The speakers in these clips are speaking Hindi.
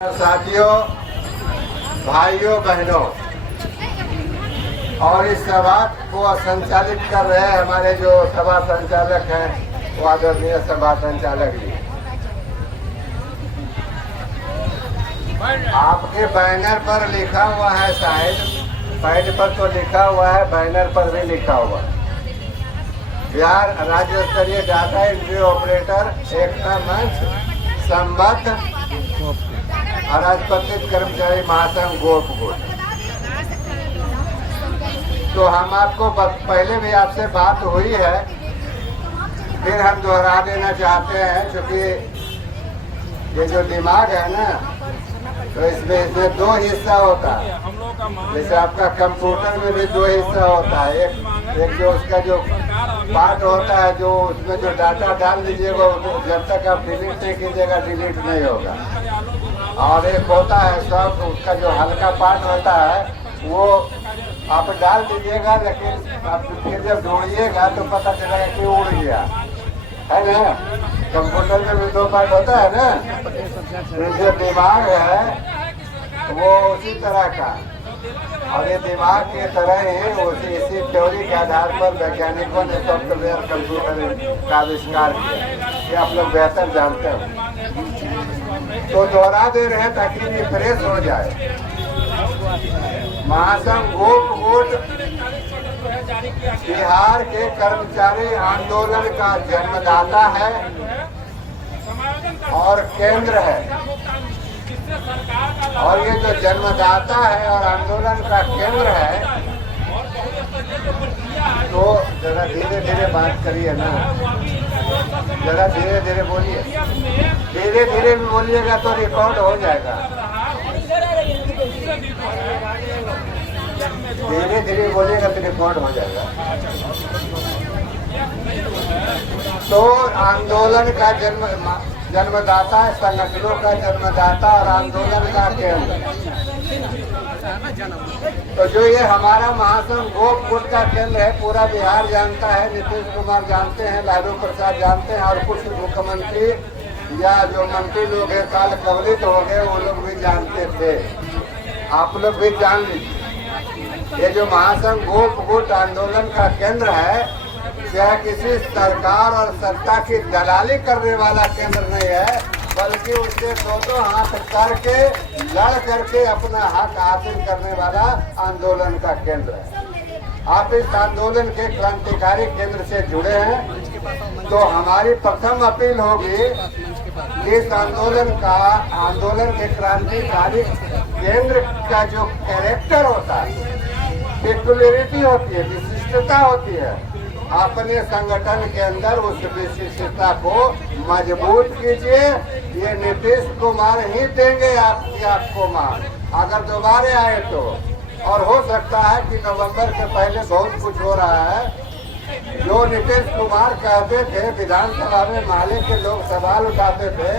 साथियों, भाइयों बहनों, और इस सभा को संचालित कर रहे हैं हमारे जो सभा संचालक हैं, वो आदरणीय सभा संचालक जी। आपके बैनर पर लिखा हुआ है, साइड पर तो लिखा हुआ है, बैनर पर भी लिखा हुआ है, बिहार राज्य स्तरीय डाटा एंट्री ऑपरेटर एकता मंच संबद्ध अराजपत्रित कर्मचारी महासंघ गोपगुट। तो हम आपको पहले भी आपसे बात हुई है, फिर हम दोहरा देना चाहते हैं, क्योंकि ये जो दिमाग है ना, तो इसमें दो हिस्सा होता है। जैसे आपका कंप्यूटर में भी दो हिस्सा होता है, एक जो उसका जो पार्ट होता है, जो उसमें जो डाटा डाल दीजिएगा, जब तक आप डिलीट नहीं कीजिएगा डिलीट नहीं होगा। और एक होता है सब, उसका जो हल्का पार्ट होता है वो आप डाल दीजिएगा, लेकिन आप फिर जब ढूंढिएगा तो पता चलेगा कि उड़ गया, है ना। कंप्यूटर में भी दो पार्ट होता है ना, तो जो दिमाग है वो उसी तरह का, और ये दिमाग के तरह ही इसी थ्योरी के आधार पर वैज्ञानिकों ने सॉफ्टवेयर कंप्यूटर का आविष्कार किया, ये आप लोग बेहतर जानते हो। तो दोहरा दे रहे हैं ताकि रिफ्रेश हो जाए। महासंघ गोपगुट बिहार के कर्मचारी आंदोलन का जन्मदाता है और केंद्र है, और ये जो जन्मदाता है और आंदोलन का केंद्र है, तो जरा धीरे धीरे बात करिए ना, जरा धीरे धीरे बोलिए, धीरे धीरे भी बोलिएगा तो रिकॉर्ड हो जाएगा। धीरे धीरे बोलिएगा तो रिकॉर्ड हो जाएगा। तो आंदोलन का जन्मदाता है, संगठनों का जन्मदाता और आंदोलन का केंद्र। तो जो ये हमारा महासंघ गोपगुट का केंद्र है, पूरा बिहार जानता है, नीतीश कुमार जानते हैं, लालू प्रसाद जानते हैं, और कुछ मुख्यमंत्री या जो मंत्री लोग हैं काल कवलित हो गए, वो लोग भी जानते थे, आप लोग भी जान लीजिए। ये जो महासंघ गोपगुट आंदोलन का केंद्र है, यह किसी सरकार और सत्ता की दलाली करने वाला केंद्र नहीं है, बल्कि उससे दो हाथ करके लड़ करके अपना हक हासिल करने वाला आंदोलन का केंद्र है। आप इस आंदोलन के क्रांतिकारी केंद्र से जुड़े हैं, तो हमारी प्रथम अपील होगी कि इस आंदोलन के क्रांतिकारी केंद्र का जो कैरेक्टर होता है, पेक्युलरिटी होती है, विशिष्टता होती है, अपने संगठन के अंदर उस विशिष्टता को मजबूत कीजिए। ये नीतीश कुमार ही देंगे आपको मान, अगर दोबारा आए तो। और हो सकता है कि नवंबर के पहले बहुत कुछ हो रहा है। जो नीतीश कुमार कहते थे, विधानसभा में माले के लोग सवाल उठाते थे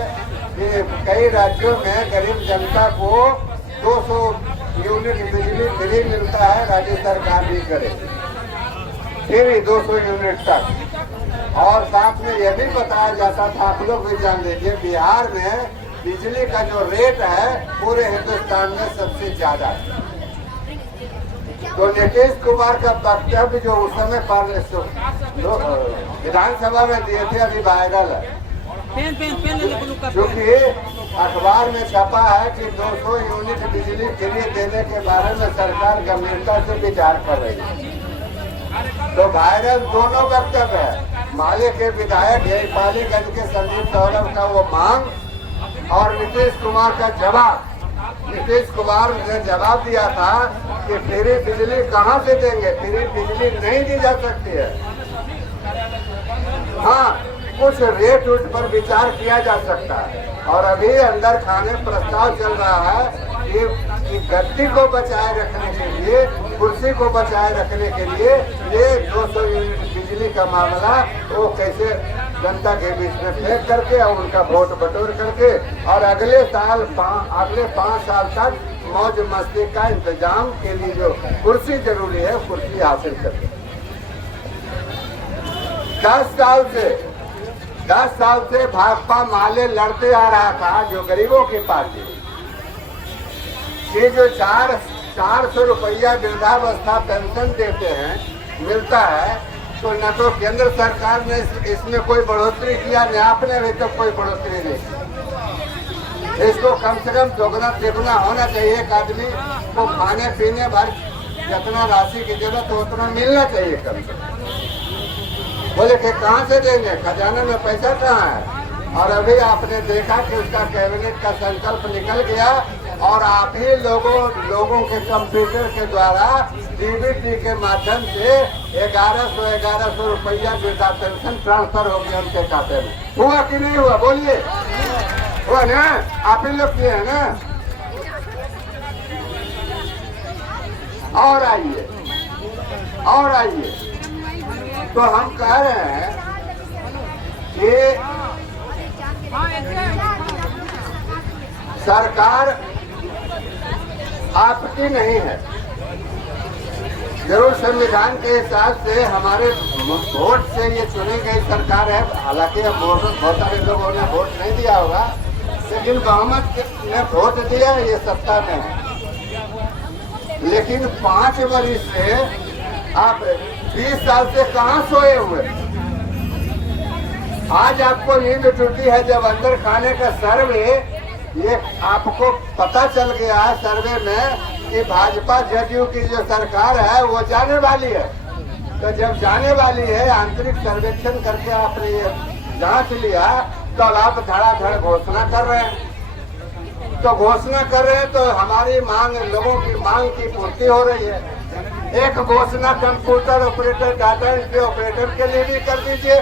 कि कई राज्यों में गरीब जनता को 200 यूनिट बिजली फ्री मिलता है, राज्य सरकार भी करे, फिर 200 यूनिट तक। और साथ में यह भी बताया जाता था, आप लोग भी जान लीजिए, बिहार में बिजली का जो रेट है पूरे हिंदुस्तान में सबसे ज्यादा है। तो नीतीश कुमार का वक्तव्य जो उस समय विधानसभा में दिए थे, अभी वायरल है, क्योंकि अखबार में छपा है कि 200 यूनिट बिजली फ्री देने के बारे में सरकार गंभीरता से विचार कर रही है। तो वायरल दोनों वक्तव्य है, माले के विधायक पालीगंज के संदीप सौरभ का वो मांग, और नीतीश कुमार का जवाब। नीतीश कुमार ने जवाब दिया था कि फ्री बिजली कहाँ से देंगे, फ्री बिजली नहीं दी जा सकती है। हाँ, कुछ रेट उट पर विचार किया जा सकता है, और अभी अंदर खाने प्रस्ताव चल रहा है कि गद्दी को बचाए रखने के लिए, कुर्सी को बचाए रखने के लिए ये 200 यूनिट बिजली का मामला वो कैसे जनता के बीच में फेंक करके और उनका वोट बटोर करके, और अगले 5 साल तक मौज मस्ती का इंतजाम के लिए जो कुर्सी जरूरी है, कुर्सी हासिल करके। 10 साल से भाजपा माले लड़ते आ रहा था, जो गरीबों की पार्टी, कि जो 400 रुपया वृद्धावस्था पेंशन देते हैं मिलता है, तो न तो केंद्र सरकार ने इसमें कोई बढ़ोतरी किया, न आपने अभी तक कोई बढ़ोतरी नहीं की। इसको कम से कम दोगुना तिगुना होना चाहिए। एक आदमी को खाने पीने भर जितना राशि की जरूरत हो उतना मिलना चाहिए कम से कम। बोले कि कहाँ से देंगे, खजाने में पैसा कहाँ है? और अभी आपने देखा कि उसका कैबिनेट का संकल्प निकल गया और आप ही लोगों के कंप्यूटर के द्वारा डीबीटी के माध्यम से 1100 रुपया वृद्धा पेंशन ट्रांसफर हो गया उनके खाते में। हुआ कि नहीं हुआ? बोलिए, हुआ ना? आप ही लोग किए हैं ना? और आइए, तो हम कह रहे हैं कि सरकार आपकी नहीं है। जरूर संविधान के हिसाब से हमारे वोट से ये चुनी गई सरकार है। हालांकि अब बहुत सारे लोगों ने वोट नहीं दिया होगा, लेकिन बहुमत ने वोट दिया, ये सत्ता में है। लेकिन 5 वर्ष से आप 20 साल से कहाँ सोए हुए? आज आपको नींद टूटी है जब अंदर खाने का सर्वे, ये आपको पता चल गया सर्वे में कि भाजपा जदयू की जो सरकार है वो जाने वाली है। तो जब जाने वाली है, आंतरिक सर्वेक्षण करके आपने ये जांच लिया, तो आप धड़ाधड़ घोषणा कर रहे हैं। तो घोषणा कर रहे हैं तो हमारी मांग, लोगों की मांग की पूर्ति हो रही है। एक घोषणा computer operator, data entry operator के लिए भी कर दीजिए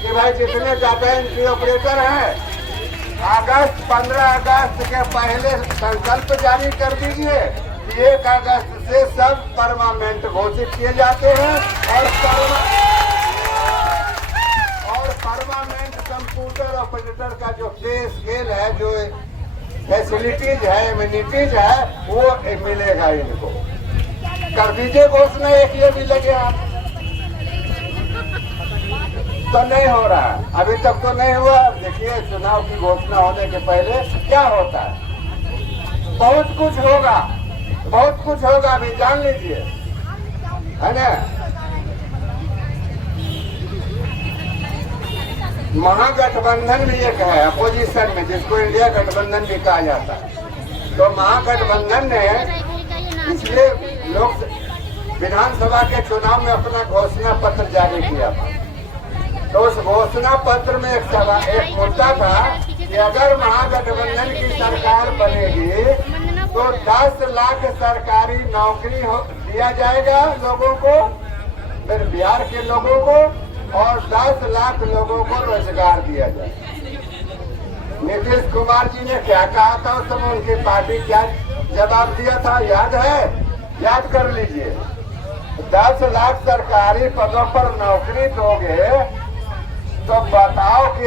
कि भाई जितने डाटा एंट्री ऑपरेटर हैं 15 अगस्त के पहले संकल्प जारी कर दीजिए। 1 अगस्त से सब परमानेंट घोषित किए जाते हैं और परमानेंट कंप्यूटर ऑपरेटर का जो पे स्केल है, जो फैसिलिटीज है, इम्यूनिटीज है, वो मिलेगा इनको। कर दीजिए घोषणा, एक ये भी लगे आप। तो नहीं हो रहा, अभी तक तो नहीं हुआ। देखिए चुनाव की घोषणा होने के पहले क्या होता है, बहुत कुछ होगा, अभी जान लीजिए, है ना? महागठबंधन भी एक है अपोजिशन में, जिसको इंडिया गठबंधन भी कहा जाता है। तो महागठबंधन ने पिछले विधानसभा के चुनाव में अपना घोषणा पत्र जारी किया था। तो उस घोषणा पत्र में एक मुद्दा था कि अगर महागठबंधन की सरकार बनेगी तो 10 लाख सरकारी नौकरी दिया जाएगा लोगों को, फिर बिहार के लोगों को, और 10 लाख लोगों को रोजगार दिया जाएगा। नीतीश कुमार जी ने क्या कहा था उस समय, उनकी पार्टी क्या जवाब दिया था, याद है? याद कर लीजिए। 10 लाख सरकारी पदों पर नौकरी दोगे तो बताओ कि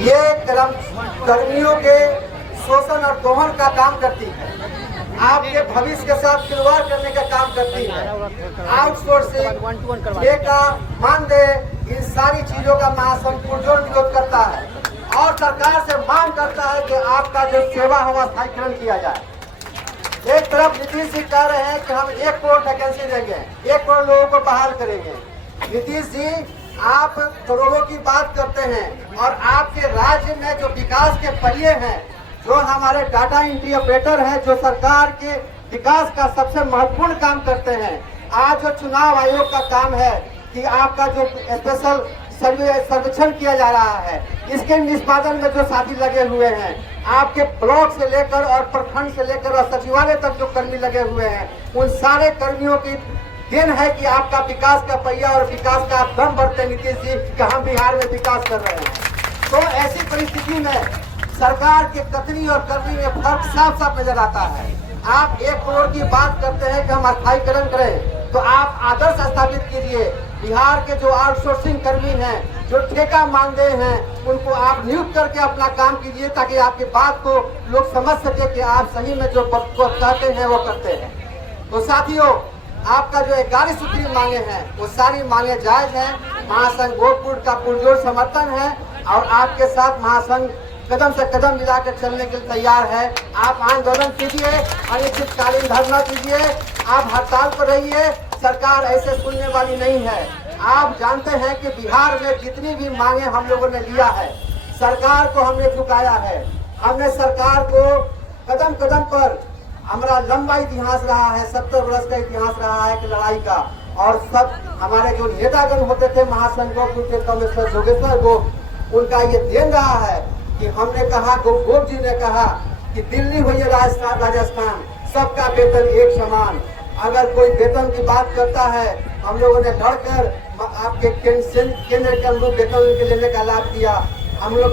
ये कर्मियों के शोषण और दोहन का काम करती है, आपके भविष्य के साथ खिलवाड़ करने का काम करती है। आउटसोर्सिंग, ठेका, मानदेय, इन सारी चीजों का महासंघ पुरजोर विरोध करता है और सरकार से मांग करता है कि आपका जो सेवा है वह स्थायीकरण किया जाए। एक तरफ नीतीश जी कह रहे हैं कि हम 1 करोड़ वैकेंसी देंगे, 1 करोड़ लोगों को बहाल करेंगे। नीतीश जी, आप करोड़ों की बात करते हैं और आपके राज्य में जो विकास के पहिए हैं, जो हमारे डाटा एंट्री ऑपरेटर हैं, जो सरकार के विकास का सबसे महत्वपूर्ण काम करते हैं, आज जो चुनाव आयोग का काम है कि आपका जो स्पेशल सर्वेक्षण किया जा रहा है, इसके निष्पादन में जो साथी लगे हुए हैं, आपके ब्लॉक से लेकर और प्रखंड से लेकर और सचिवालय तक जो कर्मी लगे हुए हैं, उन सारे कर्मियों की देन है कि आपका विकास का पहिया और विकास का आप दम भरते नीतीश जी कि हम बिहार में विकास कर रहे हैं। तो ऐसी परिस्थिति में सरकार के कथनी और करनी में फर्क साफ साफ नजर आता है। आप 1 करोड़ की बात करते हैं कि हम स्थायीकरण करें, तो आप आदर्श स्थापित कीजिए। बिहार के जो आउटसोर्सिंग कर्मी हैं, जो ठेका मानदेय हैं, उनको आप नियुक्त करके अपना काम कीजिए, ताकि आपकी बात को लोग समझ सके कि आप सही में जो कहते हैं वो करते हैं। तो साथियों, आपका जो 11 सूत्री मांगे हैं वो सारी मांगे जायज हैं। महासंघ गोरखपुर का पुरजोर समर्थन है और आपके साथ महासंघ कदम से कदम मिलाकर चलने के लिए तैयार है। आप आंदोलन कीजिए, अनिश्चितकालीन धरना कीजिए, आप हड़ताल पर रहिए, सरकार ऐसे सुनने वाली नहीं है। आप जानते हैं कि बिहार में जितनी भी मांगे हम लोगों ने लिया है, सरकार को हमने झुकाया है। हमने सरकार को कदम कदम पर, हमारा लंबा इतिहास रहा है, 70 वर्ष का इतिहास रहा है कि लड़ाई का, और सब हमारे जो नेतागण होते थे महासंघ गोप के कमिश्नर जोगेश्वर गोप, उनका ये देन रहा है कि हमने कहा, गोप जी ने कहा कि दिल्ली हो या राजस्थान, सबका वेतन एक समान। अगर कोई वेतन की बात करता है, हम लोगों ने लड़कर आपके केंद्र के अनुरूप वेतन लेने का लाभ दिया। हम लोग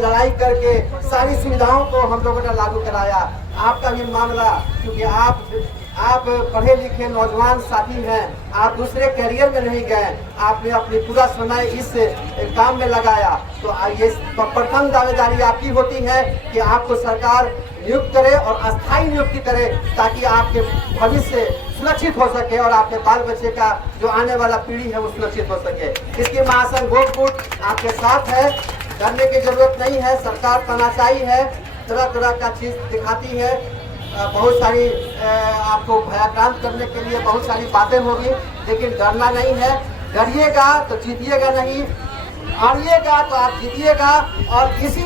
लड़ाई करके सारी सुविधाओं को हम लोगों ने लागू कराया। आपका भी मामला, क्योंकि आप पढ़े लिखे नौजवान साथी हैं, आप दूसरे करियर में नहीं गए, आपने अपनी पूरा समय इस काम में लगाया। तो ये प्रथम दावेदारी आपकी होती है कि आपको सरकार नियुक्त करे और अस्थायी नियुक्ति करे, ताकि आपके भविष्य सुरक्षित हो सके और आपके बाल बच्चे का जो आने वाला पीढ़ी है वो सुरक्षित हो सके। इसकी महासंघ गोप आपके साथ है, डरने की जरूरत नहीं है। सरकार तानाशाही है, तरह तरह का चीज दिखाती है, बहुत सारी आपको भयाक्रांत करने के लिए बहुत सारी बातें होगी, लेकिन डरना नहीं है। डरिएगा तो जीतिएगा नहीं, हारिएगा तो आप जीतिएगा। और इसी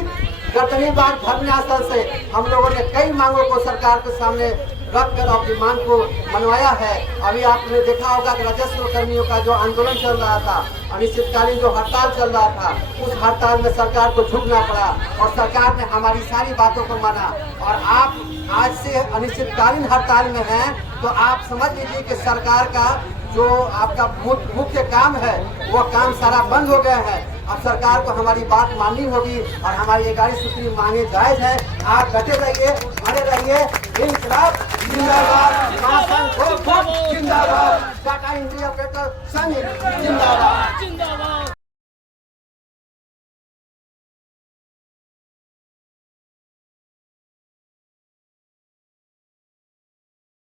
गर्दनीबाग धरना स्थल से हम लोगों ने कई मांगों को सरकार के सामने रखकर अपनी मांग को मनवाया है। अभी आपने देखा होगा कि राजस्व कर्मियों का जो आंदोलन चल रहा था, अनिश्चितकालीन जो हड़ताल चल रहा था, उस हड़ताल में सरकार को झुकना पड़ा और सरकार ने हमारी सारी बातों को माना। और आप आज से अनिश्चितकालीन हड़ताल में हैं, तो आप समझ लीजिए कि सरकार का जो आपका मुख्य काम है वो काम सारा बंद हो गया है। अब सरकार को हमारी बात माननी होगी और हमारी 11 सूत्री मांगे जायज है। आप डटे रहिए, अड़े रहिए। इंकलाब जिंदाबाद, महासंघ गोप जिंदाबाद, टाटा इंडिया पेपर संघ जिंदाबाद।